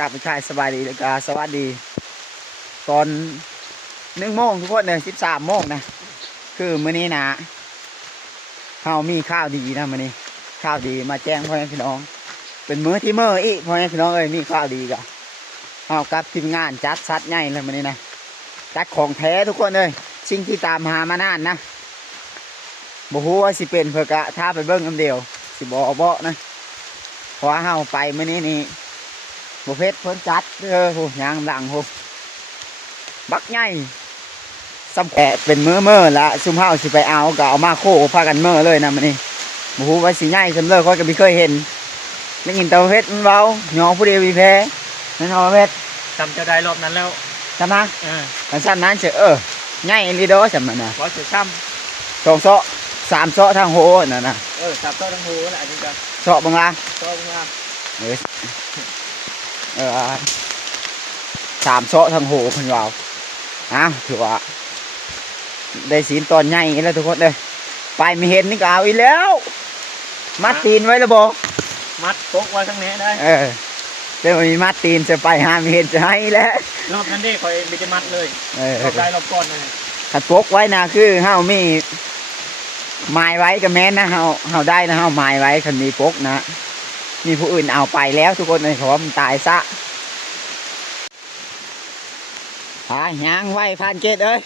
กลับไปชายสบายดีแล้วก็สวัสดีตอน1 โมงทุกคนเลย13 โมงนะคือมื้อนี้นะเรามีข้าวดีนะมื้อนี้ข้าวดีมาแจ้งพ่อแม่พี่น้องเป็นมื้อที่มื้ออีพ่อแม่พี่น้องเอ้ยมีข้าวดีกะเอากับทีมงานจัดซัดใหญ่เลยมื้อนี้นะจัดของแท้ทุกคนเลยสิ่งที่ตามหามานานนะบ่ฮู้ว่าสิเป็นเพื่อกะถ้าไปเบิ่งคำเดียวสิบ่เอาเบาะนะเพราะว่าเฮาไปมื้อนี้นี่บ่เพชรเพิ่นจัดโหยางหลังโหบักใหญ่ซ้ำแกะเป็นมื้อละซุ่มเฮาสิไปเอาก็เอามาโคพากันมื้อเลยนะมื้อนี้บ่ฮู้ว่าสิใหญ่ซำเด้อข้อยก็บ่เคยเห็นได้ยินแต่เพชรมันเว้าหยอผู้เดียวมีแพ้นั่นเฮาเพชรจำจะได้รอบนั้นแล้วจำนะอันซั่นนั้นเสใหญ่อีหลีโดซำนั้นน่ะบ่สิช้2 เซาะ3 เซาะทางโหนั่นน่ะ3โต๊ะทั้งหูแหละอันนี้ก็เซาะบังล่ะโต๊ะบังล่ะ3 เซาะทางโหเพิ่นว่าถือว่าได้ศีลตอนใหญ่แล้วทุกคนเลยไปไม่เห็นนี่ก็เอาอีกแล้วมัดตีนไว้แล้วบ่มัดปกไว้ข้างนี้ได้เดี๋ยวมีมัดตีนจะไปหาไม่เห็นจะให้แล้วรอบนั้นเด้คอยมีจะมัดเลยรอบได้รอบก่อนเลยถ้าปกไว้นะคือเฮามีหมายไว้กับแม่นะเฮาได้นะเฮาหมายไว้คันมีปกนะมีผู้อื่นเอาไปแล้วทุกคนเลยเพราะว่ามันตายซะย่างไว้ผ่านเกตเอ้ย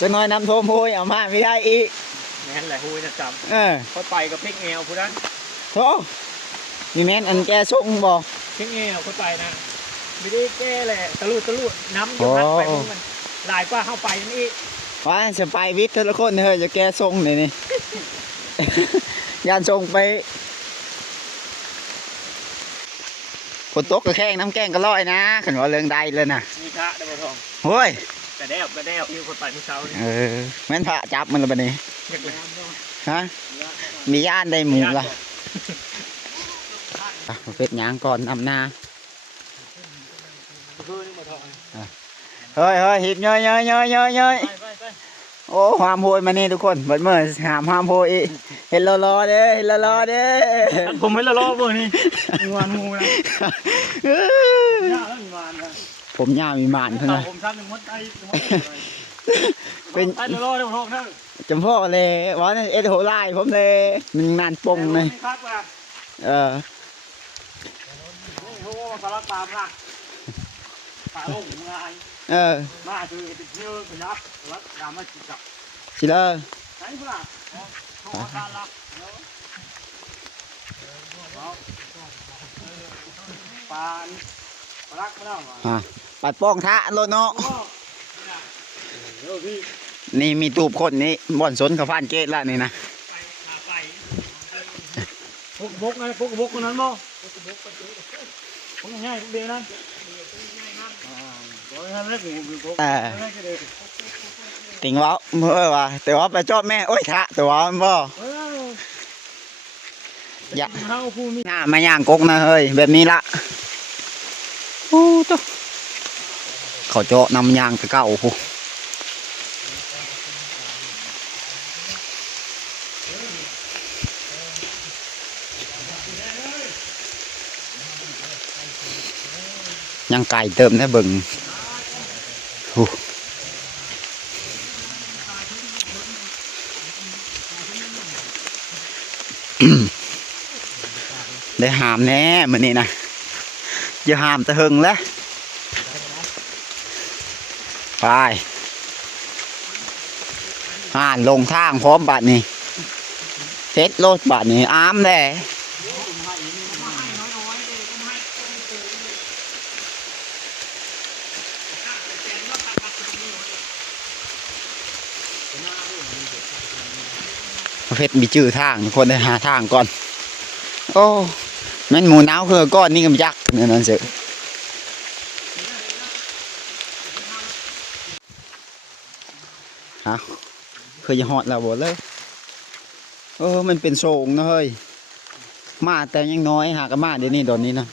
จะน้อยน้ำท่วมห้วยเอามาไม่ได้อีกแม่นแหละห้วยนะจำเขาไปกับพริกแอวผู้นั้นโธ่มีแม่นอันแกส่งบ่พริกแอวเขาไปนะไม่ได้แก้แหละตะลุน้ำอยู่พัดไปมันหลายกว่าเข้าไปนี่ว่าจะไปวิทย์ทุกคนเฮ้ยจะแกส่งนี่ยานส่งไปคนตกกระแข้งน้ำแกงก็ลอยนะขันว่าเรื่องใดเลยนะมีพระได้บ่ทองเฮ้ยกระเดวอยู่คนไปเมื่อเช้านี่แม่นพระจับมันละบัดนี้ฮะมีย่านได้หมูละเป็ดยางก่อนนำนาเฮ้ยหิบเยอะโอ้หามโพยมานี่ทุกคนเบิดเมื่อหามโพยเห็นรอเด้ผมเห็นรอบ่นี่มีวานงูนะผมย่ามีมานเท่านั้นผมทำหนึ่งมดไอ้เป็นไอ้รอได้ทองเท่าจำพ่อเลยว่าเอ็ดโหไล่ผมเลยมันนานปงเลยโหสารตามล่ะปลาลงไงมาคือติดเนื้อขยับแล้วดามาจิจับสิเลอไหนพุ่งล่ะโหตาละปลาลักมาแล้วปัดป้องท่าโลเนาะนี่มีตูบคนนี้บ่อนสนกับฟ้านเกตละนี่นะบกนะบกคนนั้นบ่ผมง่ายเดียวนั้นติงว่าเมื่อว่าแต่ว่าไปจอบแม่โอ้ยท่าแต่ว่ามันบ่อย่าหน้ามาย่างกกนะเฮ้ยแบบนี้ละโอ้ตัวเขาเจาะนำยางเก่าโหยังไก่เติมนะเบิ่งได้หามแน่เหมือนนี้นะอย่าหามตะหึงแล้วไปลงทางพร้อมบัดนี้เซ็ตรถบัดนี้อ้ามแน่เพชรมีชื่อทางคนได้หาทางก่อนโอ้แม่นหมูน้าวคือก้อนนี่ก็ยักษ์นั่นสิเคยจะหอดเราบ่เลยมันเป็นโศกนะเฮ้ยมาแต่ยังน้อยหากมาเดี๋ยวนี้ตอนนี้นะ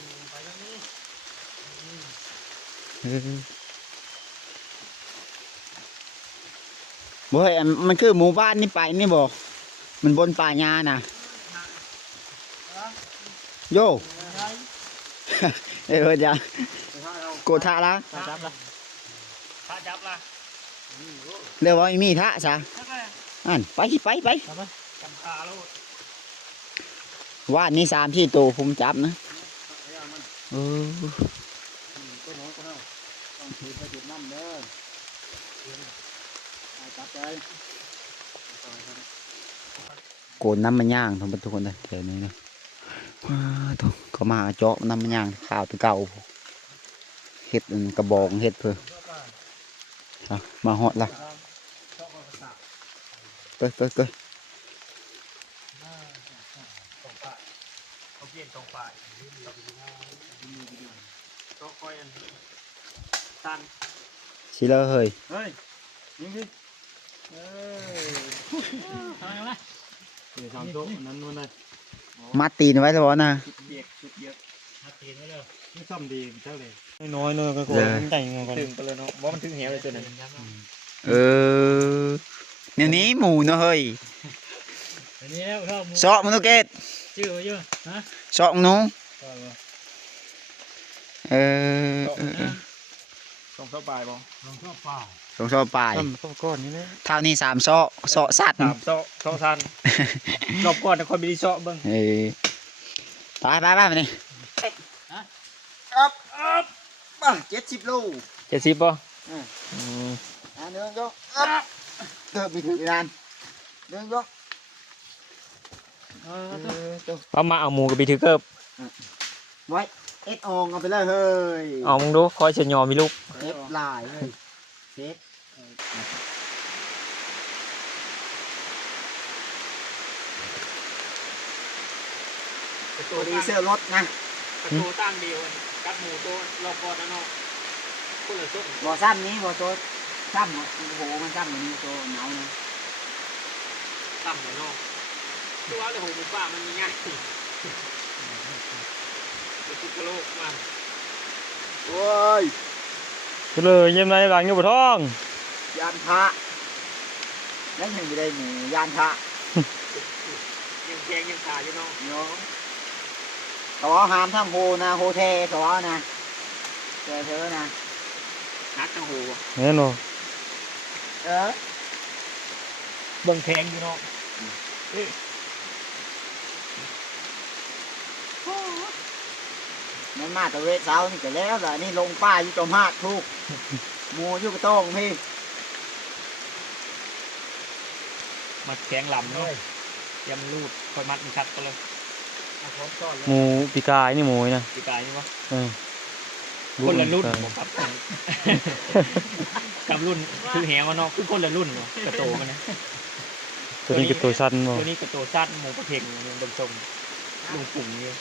บ่เฮ้ยมันคือหมู่บ้านนี่ไปนี่บ่มันบนป่าหญ้านะโย่ อย่าโกรธทะละ ถ้าจับละถ้าจับละ เรียกว่ามีทะซะอันไปจำขาแล้ว ว่านนี่3ที่ตัวผมจับนะเออ ก็น้อยก็น้อยต้องถือไปจุดน้ำเด้อจับใจ โกนน้ำมันย่างทั้งทุกคนเลยแถวนี้นะว้าวทุกเขามาเจาะน้ำมันย่างข้าวตัวเก่าเห็ดอันกระบอกเห็ดเพื่อเอามาหอดละเก้ย เขาเปลี่ยนตรงฝ่ายก็ค่อยอันตัน สิเลอเฮ้ย เฮ้ยยิงดิทำไงล่ะเดี๋ยวทำโต๊ะนั้นนู่นเลย มัดตีนไว้แล้วนะ ชุดเบียกมัดตีนไว้เลยไม่ซ่อมดีเท่าเลยน้อยเนอะก็กลัวมันแต่งกันถึงไปเลยเนาะว่ามันถึงเหวเลยตัวนั้น เออเดี๋ยวนี้หมูเนาะเฮ้ย อันนี้แล้วชอบ เสาะมันตุเกต ชื่อไว้เยอะฮะ เสาะหนูเออ ส่งเข้าปลายบ่ส่งเข้าปลาย สองเสาะปลาย เข้าก้อนนี่นะ เท่านี้3เสาะสัตว์ สามโต๊ะทันรอบก้อนแต่คนไม่ได้เซาะเบิ้ง เออไปมานี่มา70 โล 70ป่ะ เดินยกเดินไปถึงนานเดินยก เอามาเอาหมูกับบีถือเกิบ ไว้เอ็ดอองเอาไปเลยเฮ้ย เอามึงดูคอยเฉียนยอมีลูก เซฟลายเฮ้ยเซฟตัวดีเซลรถนะ กระโตตั้งเดียวกับหมูตัวรอบก้อนนั่นเนาะคนละสุด บ่อซ้ำนี้บ่อตัวซ้ำโอ้โหมันซ้ำเหมือนนี้ตัวเหนานะ ตั้งเลยเนาะคือว่าเลยหมูป่ามันมีง่ายจะติดกระโหลกมัน โอ้ย ก็เลยเยี่ยมนายหลังอยู่บ่ท้อง ยานพระนั่นยังไม่ได้หมูยานพระ ยังแกงยังขาอยู่เนาะ เนาะต่อหามทั้งโฮนะโฮเทต่อนะเจอเธอนะ นักทั้งหู แน่นอน เออ เบิ่งแทงอยู่เนาะ มันมาตะเวทเช้านี่ก็แล้วล่ะนี่ลงป้าอยู่ตรงมาดทุกหมูอยู่กระโต้งพี่ มาแทงลำเนาะเตรียมรูดคอยมัดมันชัดก็เลยพร้อมต้อนเลย หมูปีกายนี่หมูนะ ปีกายนี่วะ เออ คนละรุ่นผมครับกับรุ่นคือแหวเนาะคือคนละรุ่นเนาะกระโตมันนะ ตัวนี้ก็ตัวสั้นบ่ ตัวนี้กระโตสั้นหมูกระเทงเนี่ยบนทรงลุงปุ่งเนี่ย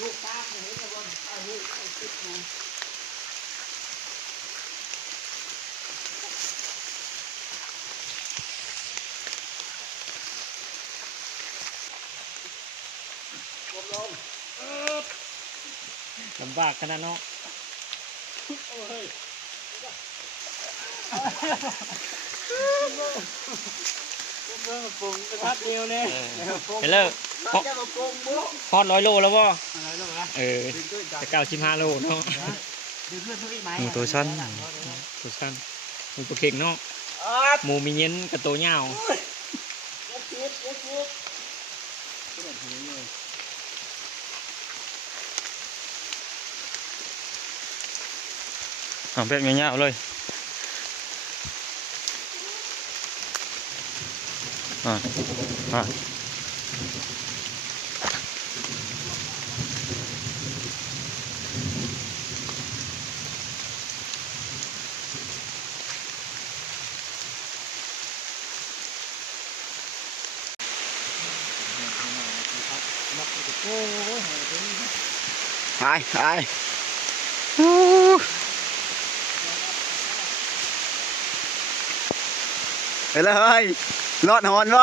ลูกตาเห็นแล้วบนไอ้ลูกไอ้ติดมัน ลำบากขนาดเนาะเห็นแล้วพอด100 โลแล้วบ่จะ95 โลเนาะ หมูตัวสั้น ตัวสั้นหมูตัวเข่งเนาะหมูมีเย็นกับตัวเหงา แบบเงี้ยๆเลยอ่าไปไปเลยรอดหอนบ่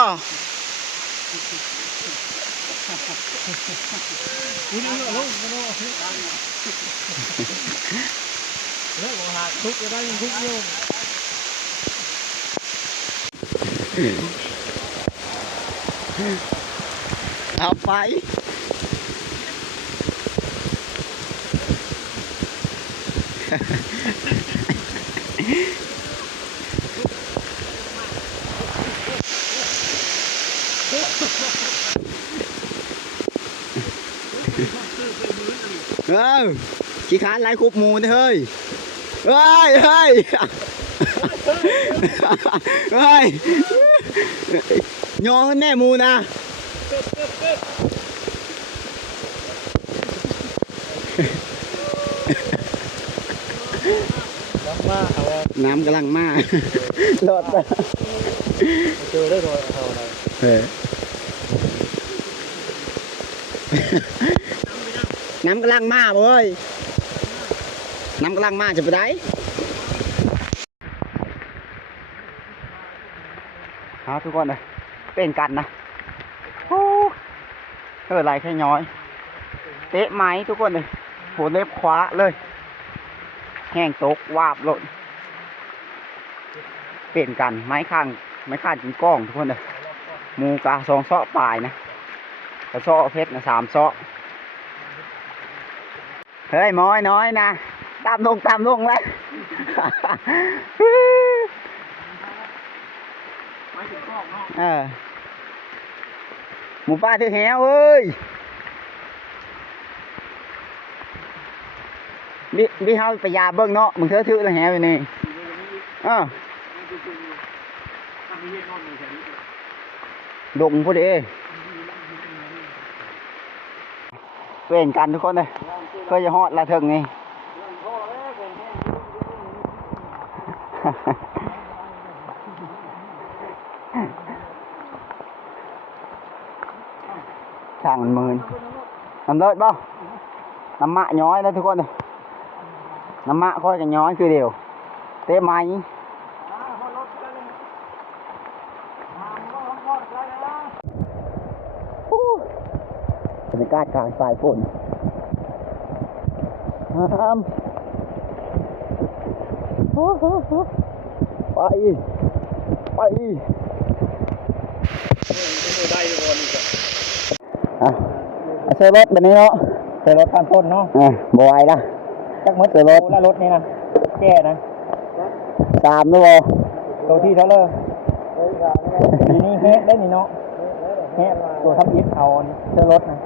ทุกจะได้ยังทุกโยง เอาไปขี้ขานไล่คุบหมูนี่เฮ้ยเฮ้ยเฮ้ยเฮ้ยยอแน่หมูนะน้ำกำลังมาหลอดไปเจอได้เลยเอาอะไรน้ำกำลังมาเว้ยน้ำกำลังมาจะไปได้ทุกคนเลยเป็นกันนะอะไรแค่ย้อยเตะไม้ทุกคนเลยโหเล็บขวาเลยแห้งตกวาบหล่นเปลี่ยนกันไม้ข้างกินกล้องทุกคนเลยมูกา2 เซาะปลายนะกระเซาะเพชรนะ3 เซาะเฮ้ยม้อยน้อยนะตามลงแล้วหมูป้าถือแหวเอ้ยพี่เฮาไปยาเบิ้งเนาะมึงถือแล้วแหวอยู่นี่ดงพอดีเป็นกันทุกคนเลยก็จะฮอดละถึงไงช่างมันมืนน้ำเลิศบ่น้ำมะย้อยแล้วทุกคนเลยน้ำมะค่อยกันย้อยคือเดียวเตะไม้บรรยากาศกลางสายฝนไปเซอร์รถแบบนี้เนาะเจอรถการต้นเนาะบวายละจักมัดเจอรถแล้วรถนี่นะแก่นะ3แล้วบ่ตัวที่เท่าเลยทีนี้แฮะได้นี่เนาะแฮะตัวทับอิฐเอาเจอรถนะ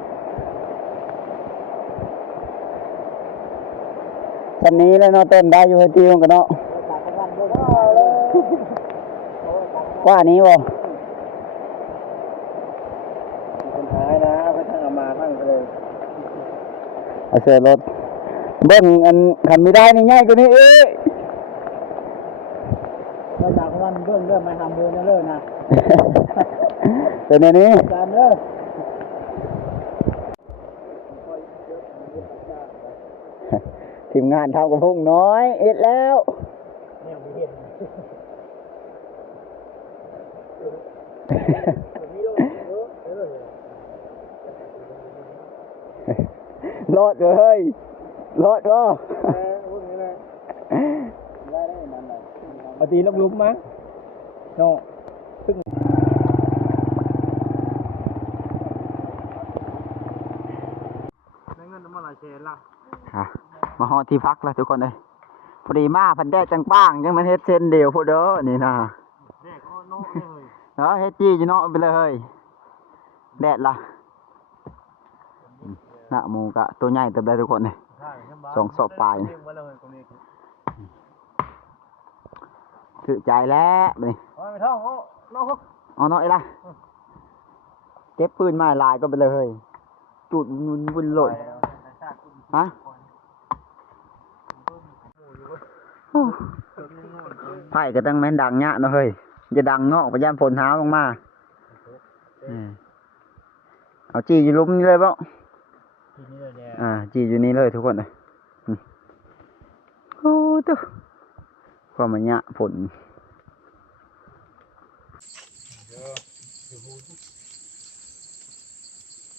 คันนี้แล้วเนาะต้นได้อยู่ให้ตีมันกันเนาะกว่านี้บ่คนท้ายนะไปทั้งเอามาทั้งเลยเอาเสือรถเบิ้งอันทำไม่ได้นี่ง่ายกว่านี้เราจากวันเริ่มมาทำเรื่องเลิกนะเป็นอันนี้การเลิกทีมงานทำกับพุ่งน้อยเอ็ดแล้วรอดเลยรอดวะปฏิลบลุมมั้งโน่ซึ่งได้เงินมาหลายแสนละมาฮอที่พักแล้วทุกคนเลยพอดีมาพันแดดจังป้างยังมันเฮ็ดเส้นเดียวพอเด้อนี่นะแดดก็โน่เลยเฮ็ดจี้อยู่เนาะไปเลยแดดละน่ะหมูกะตัวใหญ่เต็มได้ทุกคนเลย2 ศอกปลายถือใจแล้วนี่ไม่ท่องโน่เอาหน่อยละเก็บปืนมาลายก็ไปเลยจุดวุ่นหล่นฮะไผ่ก็ตั้งแม่นดังเนี้ยเนาะเฮ้ยจะดังเนาะไปย่ำฝนเท้าลงมาเอาจีอยู่ลุ่มนี่เลยเปล่าจีอยู่นี่เลยทุกคนเลยโอ้ตัวความมันเนี้ยฝน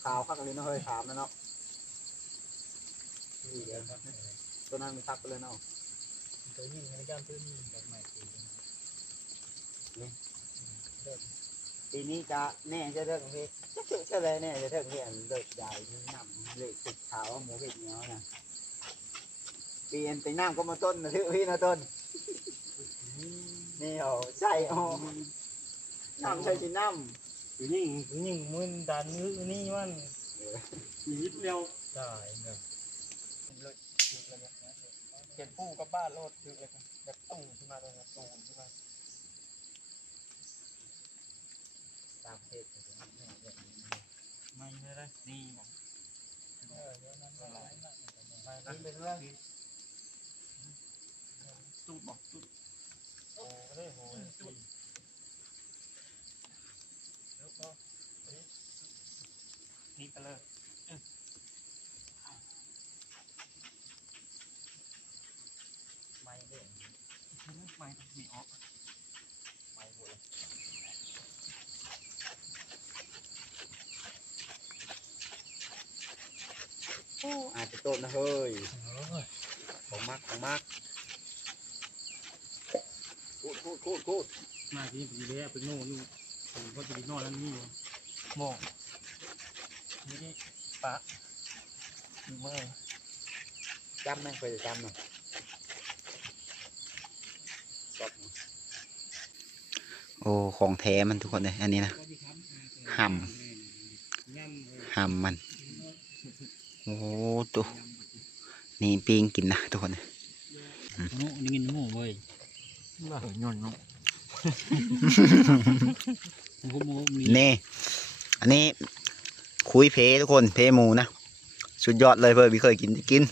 ขาวพักเลยเนาะเฮ้ยขาวนะเนาะตัวนั้นมันทักไปเลยเนาะตัวนี้ในการพื้นแบบใหม่ ปีนี้จะแน่จะเรื่องพี่จะเลยแน่จะเรื่องพี่เลิกใหญ่นำเลิกติดขาวหมูเห็ดเหนียวนะเปลี่ยนไปน้ำก็มาต้นนะพี่นะต้นนี่เอาใส่เอาน้ำใส่ชิ้นน้ำ ยิ่งมึนดันนี่มันชีวิตเร็วได้เนี่ยเก็บปูกับบ้านรถถึงเลยแบบตู้ขึ้นมาเลยตู้ขึ้นมา ตามเพศไม่ได้ดีนั่นเป็นเรื่องตูดบอกตูดโอ้ได้โหตูดแล้วก็นี่ไปเลยไม่เด่นไม่มีออกไม่หมด อาจจะต้นนะเฮ้ยของมักคูด มาที่ปีเลี้ยเป็นโน่นู่นผมก็จะไปนอนแล้วนี่มองนี่ปะเมื่อ จำไหมเคยจะจำไหมโอ้ของแท้มันทุกคนเลยอันนี้นะหำมันโอ้ตัวนี่ปิ้งกินนะทุกคนเลย โน่นี่กินโน่เว้ยย่อนเนาะ นี่อันนี้คุยเพทุกคนเพหมูนะสุดยอดเลยเพื่อพี่เคยกิน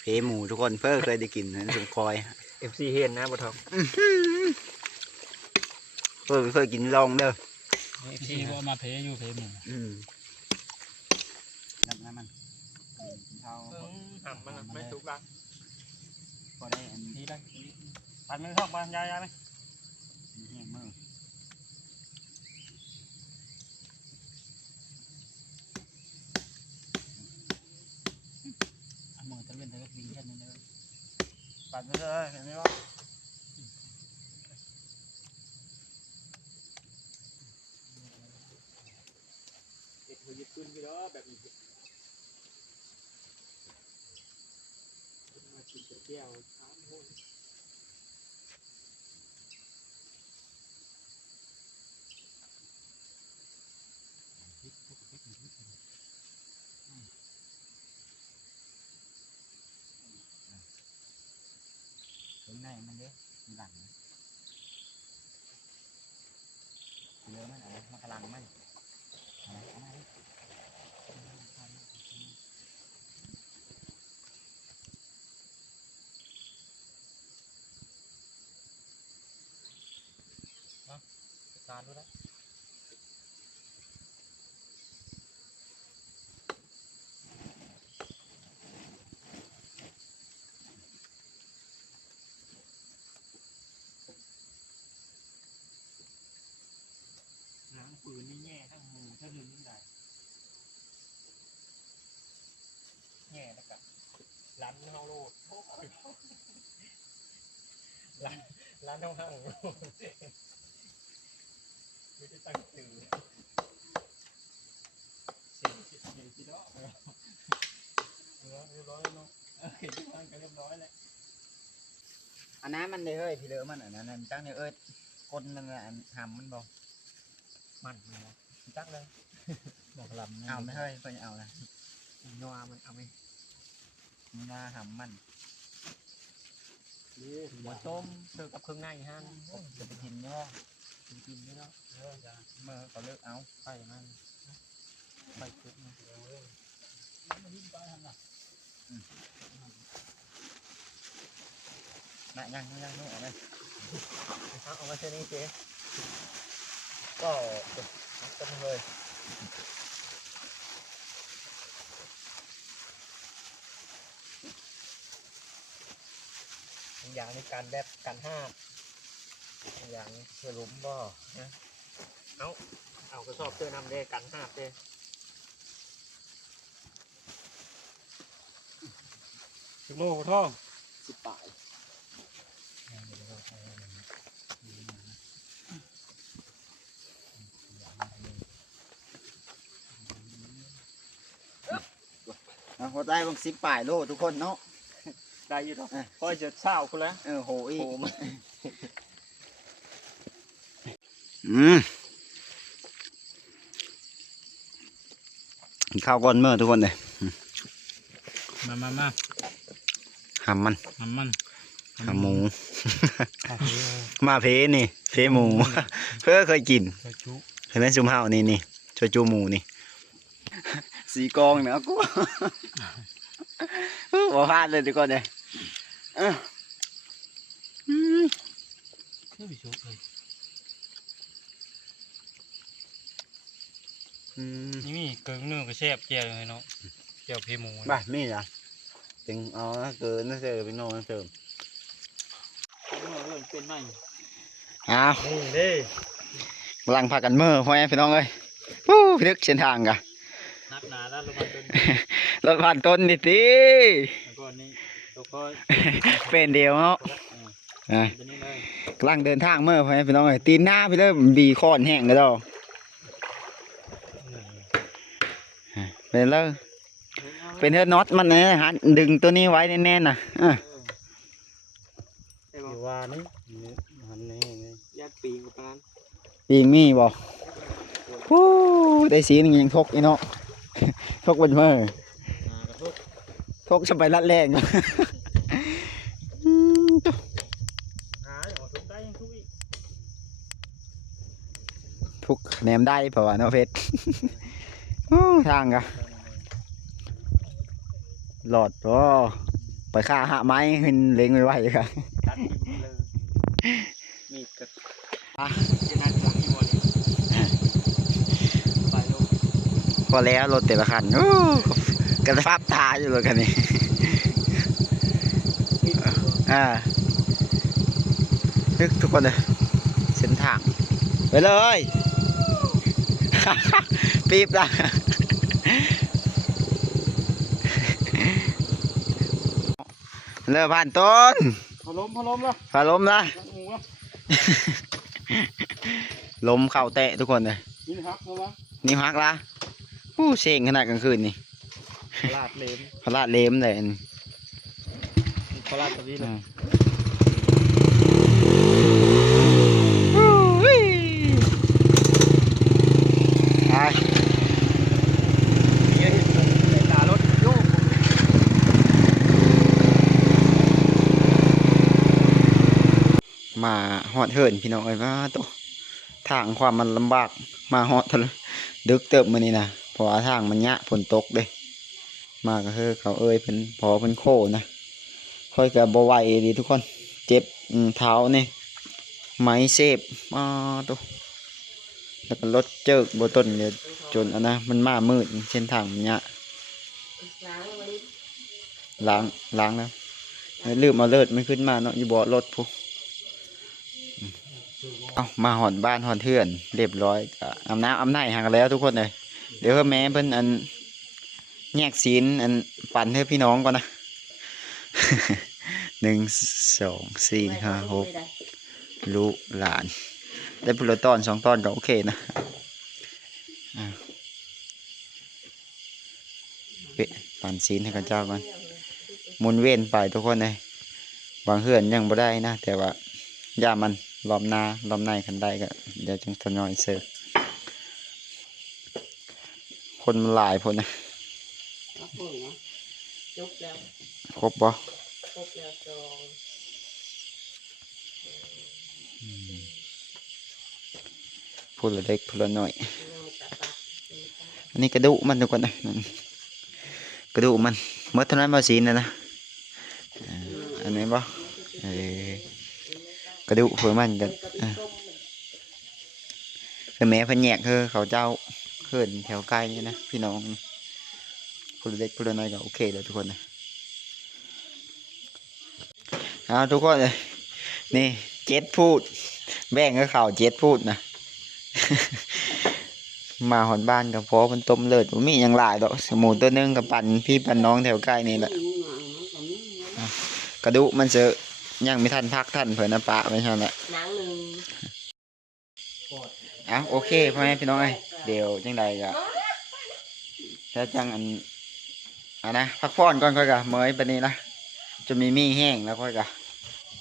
เพหมูทุกคนเพื่อเคยได้กินนะสมคอย FC เห็นนะบ่ทอง เพื่อพี่เคยกินลองเด้อ FC ว่ามาเพอยู่เพหมู น้ำมันเท้า มันไม่ถูกละ ก็ได้อัน นี่ได้ปันไม่ชอบปันยายไหม แห้งมือมือตะเวนตะเวนวิ่งแค่นี้เลยปันไปเลยเห็นไหมว่าเด็กเขาหยิบปืนไปแล้วแบบนี้มากินแก้วช้ำห้นถึงในมันเด้มีหลังเยอะมันอะไรมากระลังมันอะไรเอามาดิตาดูนะหนังปืนนี่แง่ทั้งมือทั้งลืมได้แง่แล้วกับร้านเฮาโลดร้านเฮาห้างโลดไม่ได้ตั้งตื่นสี่ดอกเรียบร้อยเนาะเห็นที่มันก็เรียบร้อยแล้ว อันนั้นมันเลยเฮ้ยพี่เลอะมันอันนั้นจังเนี่ยก้นมันอันหำมันบอก มันนะจักเลยบอกลำ เอาไม่เฮ้ยเพิ่นเอานะ นัวมันเอาไหม มันน่าหำมัน หัวต้มเสิร์ฟกับเครื่องในฮะ จะไปกินเนาะ กินนี่เนาะ เมื่อเขาเลิกเอา ไปมันไปคุกมัน ยังนู่นเอาเลย เอามาเช่นนี้เจ๊ ก็ต้มเลย อย่างในการแบบการห้ามอย่างเพื่อล้มบ่นะเอากระสอบเสื้อนำเด้กันห้าเด้สิบโลท่อง 10 บาท หัวใจบาง10 ปลายโลทุกคนเนาะ ได้อยู่ต่อค่อยจะเศร้าคุณแล้ว โหอี โอ้มัน กินข้าวก่อนเมื่อทุกคนเลย มา หำมัน มัน หำหมู มาเพนี่เพหมู เพื่อเคยกิน จุ เห็นไหมซุมเฮานี่ช่วยจูหมูนี่ สีกองเนาะกูบ่พลาดเลยทุกคนเลยอืม ไม่ไปชุบเลย นี่มีเกินเนื้อก็แซ่บแจ่วเลยเนาะแจ่วเพหมู บ้ามีเหรอจึงเอาเกินนั่นเสือไปโน่นเสริม เป็นไหม อ้าว นี่เด้ กำลังพากันเมื่อพ่อแม่พี่น้องเอ้ยปู้พิลึกเส้นทางกะ นักหนาแล้วลงมาจน รถผ่านต้นนิดสิ แล้วก็นี่แล้วก็ เป็นเดียวเนาะอ่ะ ตัวนี้เลย กำลังเดินทางเมื่อพ่อแม่พี่น้องเอ้ยตีนหน้าพี่เลยบีคอนแห้งกันแล้วเป็นแล้วเป็นเฮดน็อตมันนะฮะดึงตัวนี้ไว้แน่นๆนะอ่ะ อยู่ว่านี่หันนี่ยัดปีกกับปาน ปีงมีบ่ฮู้ได้สีนึงยังทกอีเนาะ ทกบนเมื่อก ระทุก ทกสบายรัดแรง หาทุกได้ยังทุกอีก ทุกแหนมได้เพราะว่าเนาะเพชร ทางกะหลอดก็ไปฆ่าหาไม้ขึ้นเล็งไว้ๆค่ะ ตัดทิ้งเลยมีดกับจะงานหลังที่บอลไปลง พอแล้วรถแต่ละคันโอ้กระฟับตาอยู่เลยคันนี้ นึกทุกคนเลยเส้นทางไปเลย ปี๊บละเริ่มผ่านต้น พะล้มแล้ว ผ่าลมนะ งูแล้ว ลมเข่าเตะทุกคนเลย นี่ครับเพราะว่า นี่ฮักละอู้เซ็งขนาดกลางคืนนี่ ลาดเลม พลาดเลมเลยอันนี้ เขาลาดตะวีเลย ไป นี่เห็นเลยตารถโยก มาหอดเหินพี่น้องเอ้ยว่าตัวทางความมันลำบากมาหอดทะเลดึกเติบมานี่นะเพราะว่าทางมันยะฝนตกเด้มาก็คือเขาเอ้ยเป็นพอเป็นโคนะค่อยกับบไหวดีทุกคนเจ็บเท้านี่ไม้เสพมาตัวแล้วก็รถเจิกบนต้นเนี่ยจนอันนะมันมามืดเส้นทางมันยะล้างแล้วลืมเอาเลิศมันขึ้นมาเนาะอยู่บ่อรถพูเอามาหอนบ้านหอนเทื่อนเรียบร้อยก็อาบน้ำอาบในห่างกันแล้วทุกคนเลยเดี๋ยวแม่เพิ่นอันแยกศีลอันปั่นให้พี่น้องก่อนนะ 1 2 4 5 6ลูกหลานได้ผลตอน2 ตอนก็โอเคนะปั่นศีลให้กับเจ้าก่อนมุนเว้นไปทุกคนเลยบางเฮือนยังบ่ได้นะแต่ว่าย่ามันล้อมนาล้อมในคันได้ก็เดี๋ยวจังทยอยเสิร์ฟคนมันหลายพนนะครบบ่พูดละเล็กพูดละน้อยอันนี้กระดูกมันทุกคนนะนั่นกระดูกมันเมื่อเท่านั้นมาสีนะนะอันนี้บ่กระดูกหัวมันกันคือแม่เพิ่นแยกคือเขาเจ้าเขินแถวใกล้นี่นะพี่น้องพูดเล็กพูดน้อยก็โอเคเลยทุกคนนะเอาทุกคนเลยนี่7 พูดแบ่งก็ข่าว7 พูดนะ มาหอนบ้านกับพ่อมันต้มเลือดมีอย่างหลายดอกหมูตัวนึงกับปั่นพี่ปั่นน้องแถวใกล้นี่แหละกระดูกมันเจอยังไม่ทันพักท่านเผื่อนะปะไม่ใช่แหละโอเคพ่อแม่พี่น้องเอ้ยเดี๋ยวจังใดก็ถ้าจังอัน นะพักผ่อนก่อนค่อยกะเมยปานนี้นะจะมีแห้งแล้วค่อยกะ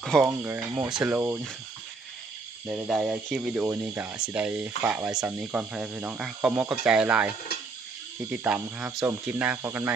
กองโมสโลนได้คลิปวิดีโอนี้กะสิได้ฝากไว้ซ้ำนี้ก่อนพี่น้องขอมอบกับใจหลายที่ติดตามครับส้มคลิปหน้าพบกันใหม่